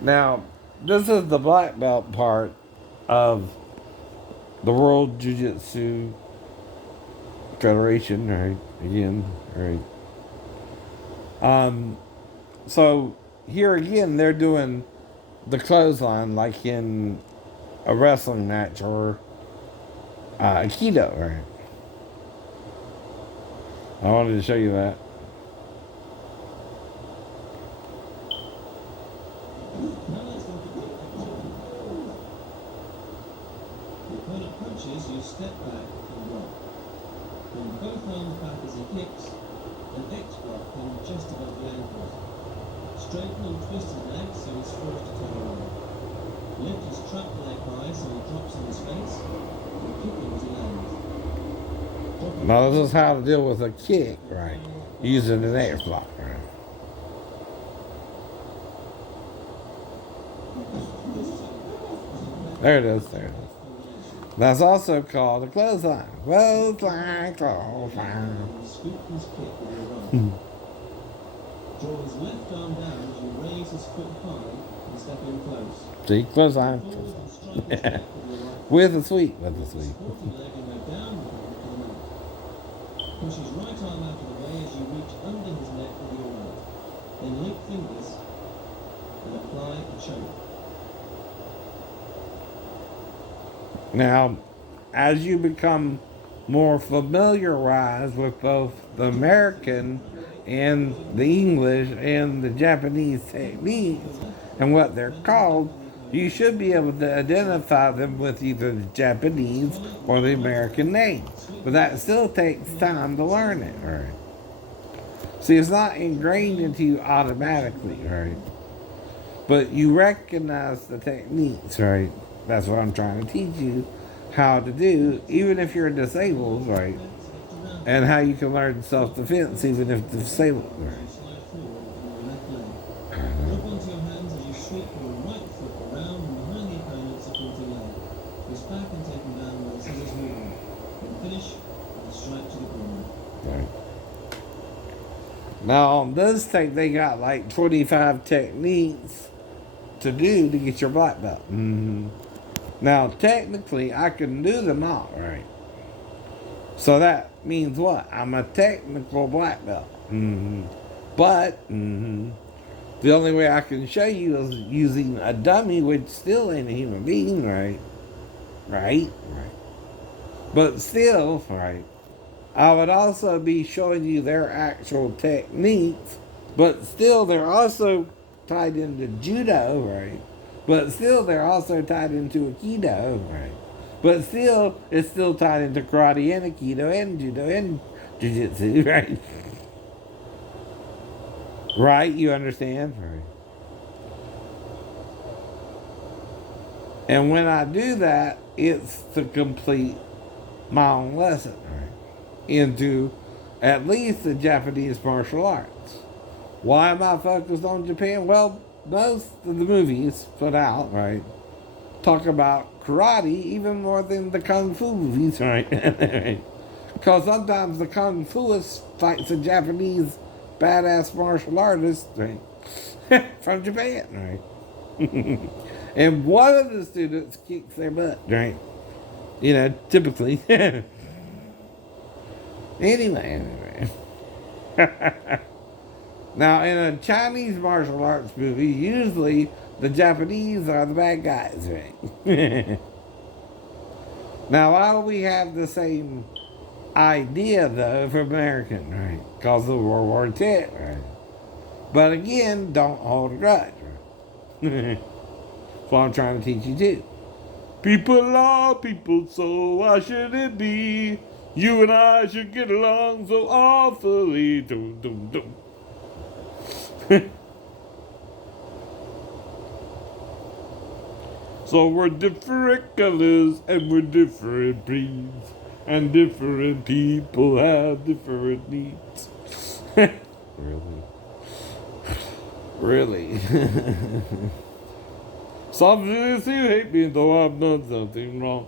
Now, this is the black belt part of the World Jiu Jitsu Federation, right? Again, right? Um, so here again, they're doing the clothesline like in a wrestling match or Aikido, right? I wanted to show you that. Now let's look at the accusrs. The opponent punches, you step back and block. Bring both arms back as he kicks, and X block him just above the ankles. Straighten and twist his leg so he's forced to turn around. Lift his trap leg high so he drops on his face, and kick him as he lands. Now, this is how to deal with a kick, right? Using an X block, right? There it is, there it is. That's also called a clothesline. Clothesline, clothesline. Scoop his kick with your right. Draw his left arm down as you raise his foot high and step in close. See, clothesline. Forward and strike his neck with your right. With a sweep, with a sweep. Support your leg and go down with him to the mat. Push his right arm out of the way as you reach under his neck with your right. Then link fingers and apply a choke. Now, as you become more familiarized with both the American and the English and the Japanese techniques and what they're called, you should be able to identify them with either the Japanese or the American name. But that still takes time to learn it, right? See, it's not ingrained into you automatically, right? But you recognize the techniques, right? That's what I'm trying to teach you how to do, even if you're disabled, right? And how you can learn self-defense even if disabled, right? Slide forward on your left leg. Grip onto your hands as you sweep your right foot around and behind the opponent's supporting leg. Twist back and take him down with a scissors movement. Then finish with a strike to the corner. Right. Now on this tape, they got like 25 techniques to do to get your black belt. Now technically, I can do them all, right? So that means what? I'm a technical black belt. But the only way I can show you is using a dummy, which still ain't a human being, right? Right? Right. But still, right? I would also be showing you their actual techniques, but still they're also tied into judo, right? But still they're also tied into aikido, right? But still it's still tied into karate and aikido and judo and jiu-jitsu, right? Right? You understand? Right. And when I do that, it's to complete my own lesson, right? Into at least the Japanese martial arts. Why am I focused on Japan? Well, most of the movies put out, right, talk about karate even more than the kung fu movies, right? Because sometimes the kung fuist fights a Japanese badass martial artist, right, from Japan, right? And one of the students kicks their butt, right? You know, typically. Anyway. Now, in a Chinese martial arts movie, usually the Japanese are the bad guys, right? Now, why do we have the same idea, though, for American, right? Because of World War II, right? But again, don't hold a grudge, right? That's what I'm trying to teach you, too. People are people, so why should it be? You and I should get along so awfully. Dum, dum, dum. So we're different colors and we're different breeds. And different people have different needs. Really? Really? Some of you hate me though I've done something wrong.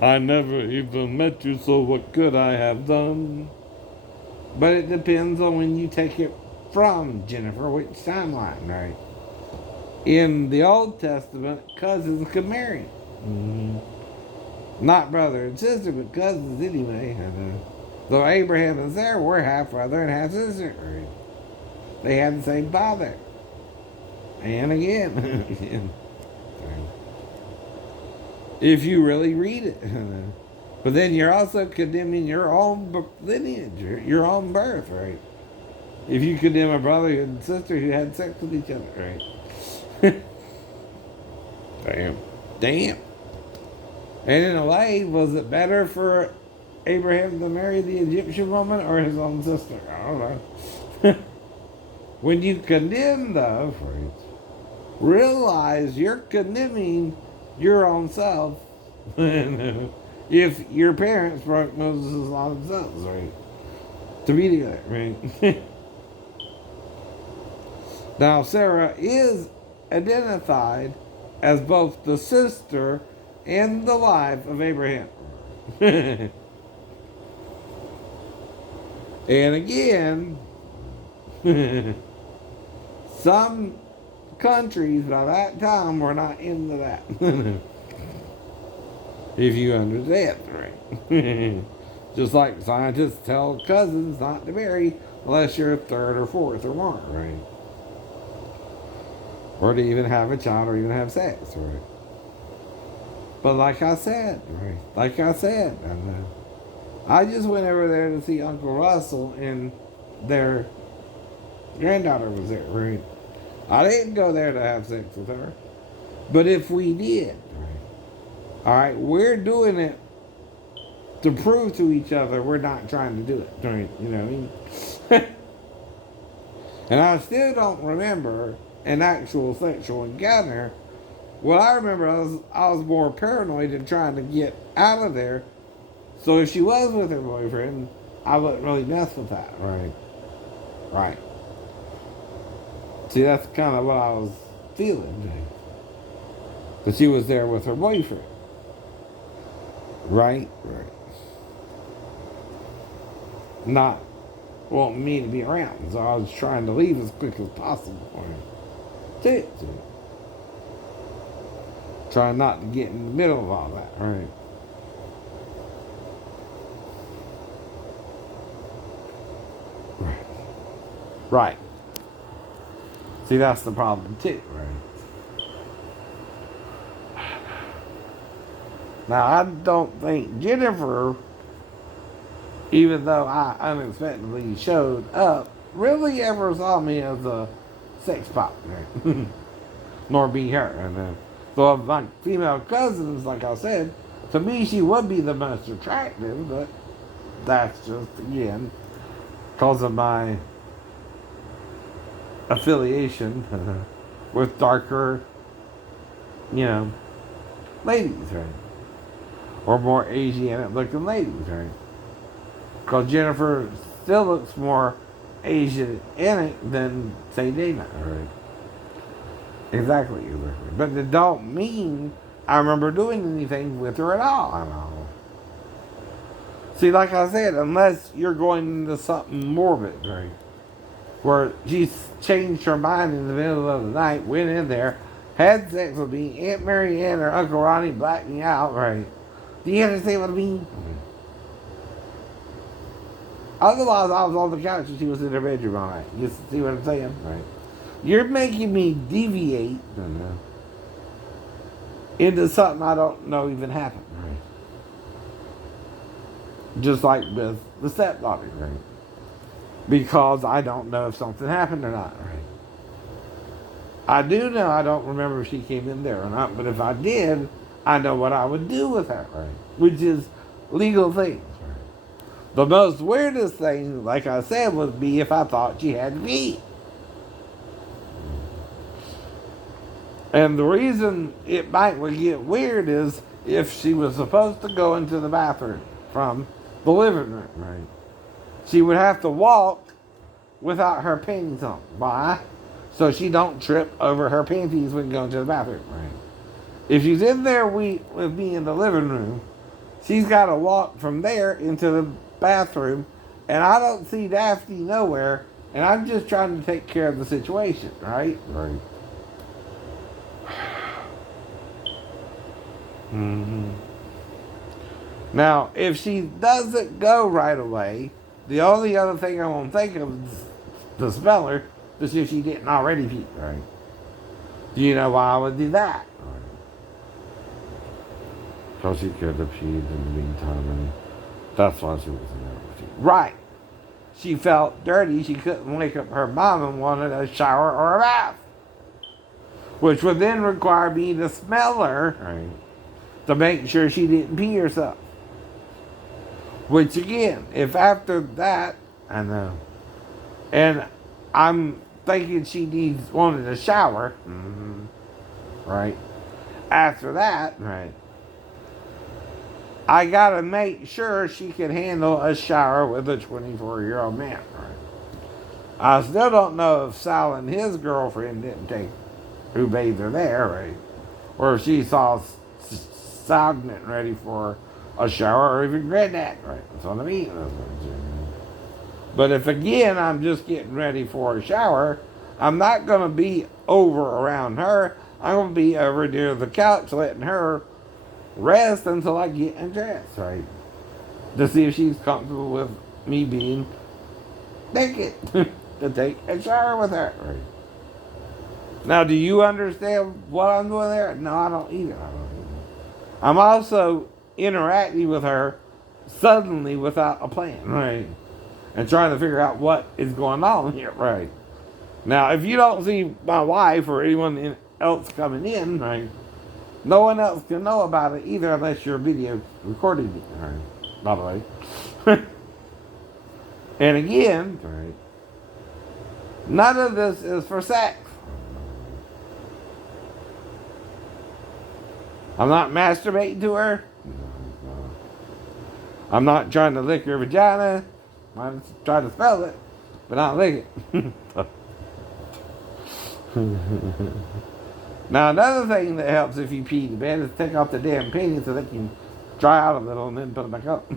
I never even met you, so what could I have done? But it depends on when you take it from, Jennifer, which timeline, right? In the Old Testament, cousins could marry. Mm-hmm. Not brother and sister, but cousins anyway. So Abraham and Sarah were half brother and half sister. They had the same father. And again, if you really read it. But then you're also condemning your own lineage, your own birth, right? If you condemn a brother and sister who had sex with each other, right? Damn. Damn. And in a way, was it better for Abraham to marry the Egyptian woman or his own sister? I don't know. When you condemn the right, realize you're condemning your own self if your parents broke Moses' law themselves, right? To be together, right? Now, Sarah is identified as both the sister and the wife of Abraham. And again, some countries by that time were not into that. If you understand, right? Just like scientists tell cousins not to marry unless you're a third or fourth or more, right? Or to even have a child or even have sex, right? But like I said, right? Like I said, I just went over there to see Uncle Russell and their granddaughter was there, right? I didn't go there to have sex with her. But if we did, right? All right, we're doing it to prove to each other we're not trying to do it, right? You know what I mean? And I still don't remember an actual sexual encounter. What I remember, I was more paranoid and trying to get out of there. So if she was with her boyfriend, I wouldn't really mess with that, right? Right. See, that's kind of what I was feeling. But she was there with her boyfriend. Right? Right. Not wanting me to be around. So I was trying to leave as quick as possible. See it. Trying not to get in the middle of all that, right? Right. Right. See, that's the problem too, right? Now, I don't think Jennifer, even though I unexpectedly showed up, really ever saw me as a sex partner, nor be her. And so of my female cousins, like I said, to me she would be the most attractive, but that's just, again, because of my affiliation with darker, you know, ladies, right? Or more Asiatic looking ladies, right? Because Jennifer still looks more Asianic than, say, Dana, right? Exactly. But it don't mean I remember doing anything with her at all. I don't know. See, like I said, unless you're going into something morbid, right? Where she's changed her mind in the middle of the night, went in there, had sex with me, Aunt Mary Ann or Uncle Ronnie blacked me out, right? Do you understand what I mean? Otherwise, I was on the couch and she was in her bedroom all night. You see what I'm saying? Right. You're making me deviate into something I don't know even happened. Right. Just like with the stepdaughter, right? Because I don't know if something happened or not, right? I do know I don't remember if she came in there or not, but if I did, I know what I would do with her, right? Which is legal things, right? The most weirdest thing, like I said, would be if I thought she had feet. And the reason it might get weird is if she was supposed to go into the bathroom from the living room, right? She would have to walk without her panties on. Why? So she don't trip over her panties when going to the bathroom, right? If she's in there with me in the living room, she's got to walk from there into the bathroom, and I don't see Daphne nowhere, and I'm just trying to take care of the situation, right? Right. Mm-hmm. Now, if she doesn't go right away, the only other thing I won't think of is to spell her to see if she didn't already pee, right? Do you know why I would do that? Because she could have peed in the meantime, and that's why she was in there. Right. She felt dirty. She couldn't wake up her mom and wanted a shower or a bath, which would then require me to smell her, right, to make sure she didn't pee herself. Which again, if after that, I know, and I'm thinking she wanted a shower, right? After that, right, I gotta make sure she can handle a shower with a 24-year-old man, right? I still don't know if Sal and his girlfriend didn't take who bathed her there, right? Or if she saw Sal getting ready for a shower, or even Granddad, right? That's what I mean. But if again I'm just getting ready for a shower, I'm not gonna be over around her. I'm gonna be over near the couch letting her rest until I get undressed, right? To see if she's comfortable with me being naked to take a shower with her, right? Now, do you understand what I'm doing there? No, I don't either. I'm also interacting with her suddenly without a plan, right? And trying to figure out what is going on here, right? Now, if you don't see my wife or anyone else coming in, right, no one else can know about it either unless your video recorded it, right? By the way. And again, right, none of this is for sex. I'm not masturbating to her. I'm not trying to lick her vagina. I'm trying to smell it, but not lick it. Now, another thing that helps if you pee the bed is take off the damn panties so they can dry out a little and then put them back up.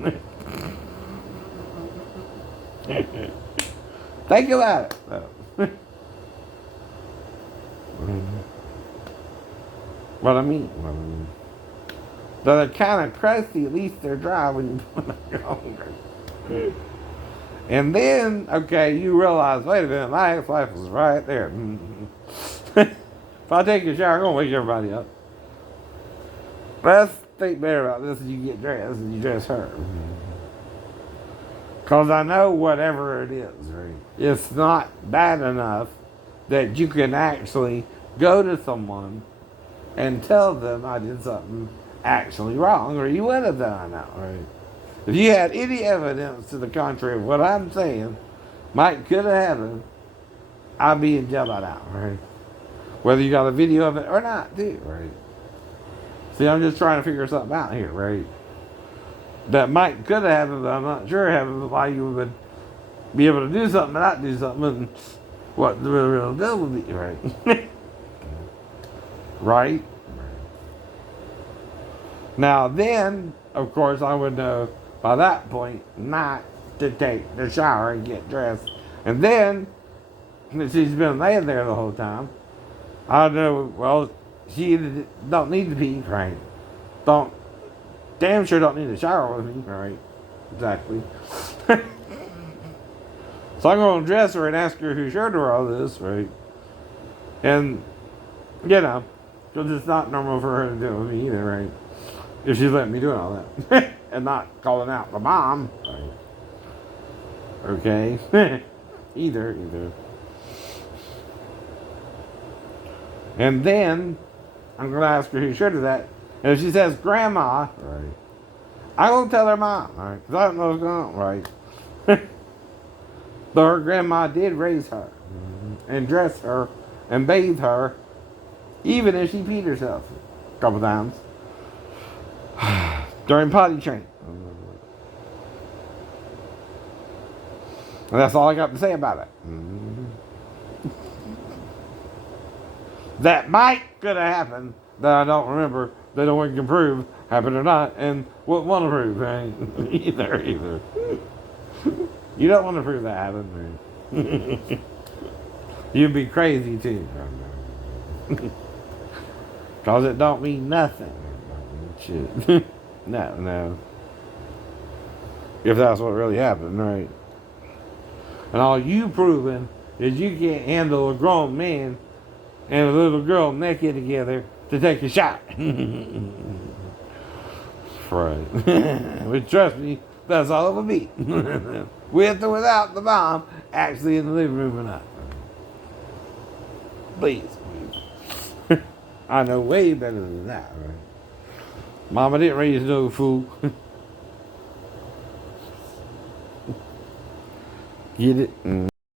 Think about it. What I mean. Though they're kind of crusty, at least they're dry when you put them on. And then, okay, you realize, wait a minute, my ex-wife was right there. If I take a shower, I'm going to wake everybody up. Let's think better about this as you get dressed and you dress her. Because I know whatever it is, right, it's not bad enough that you can actually go to someone and tell them I did something actually wrong, or you would have done that, right? If you had any evidence to the contrary of what I'm saying, Mike could have happened, I'd be in jail by now, right? Whether you got a video of it or not, too, right? See, I'm just trying to figure something out here, right? That Mike could have happened, but I'm not sure it happened, why you would be able to do something and not do something, and what the real deal would be, right? Right? Now then, of course, I would know by that point not to take the shower and get dressed. And then, since she's been laying there the whole time, I know, well, she don't need to pee, right? Damn sure don't need a shower with me, right? Exactly. So I'm going to dress her and ask her who showed her all this, right? And, you know, because it's not normal for her to do it with me either, right? If she's letting me do all that. And not calling out the mom. Right. Okay? Either. And then, I'm going to ask her who showed her that. And if she says grandma, right, I'm going to tell her mom, right? Because I don't know what's going on, right? But her grandma did raise her. And dress her. And bathe her. Even if she peed herself a couple times. During potty training. And that's all I got to say about it. That might could have happened that I don't remember, that no one can prove happened or not, and wouldn't want to prove, right? Either. You don't want to prove that happened, right? You'd be crazy too. Because it don't mean nothing Shit. No. If that's what really happened, right? And all you proving is you can't handle a grown man and a little girl naked together to take a shot. Right. But trust me, that's all it will be. With or without the mom actually in the living room or not. Please. I know way better than that, right? Mama didn't raise no fool. Get it?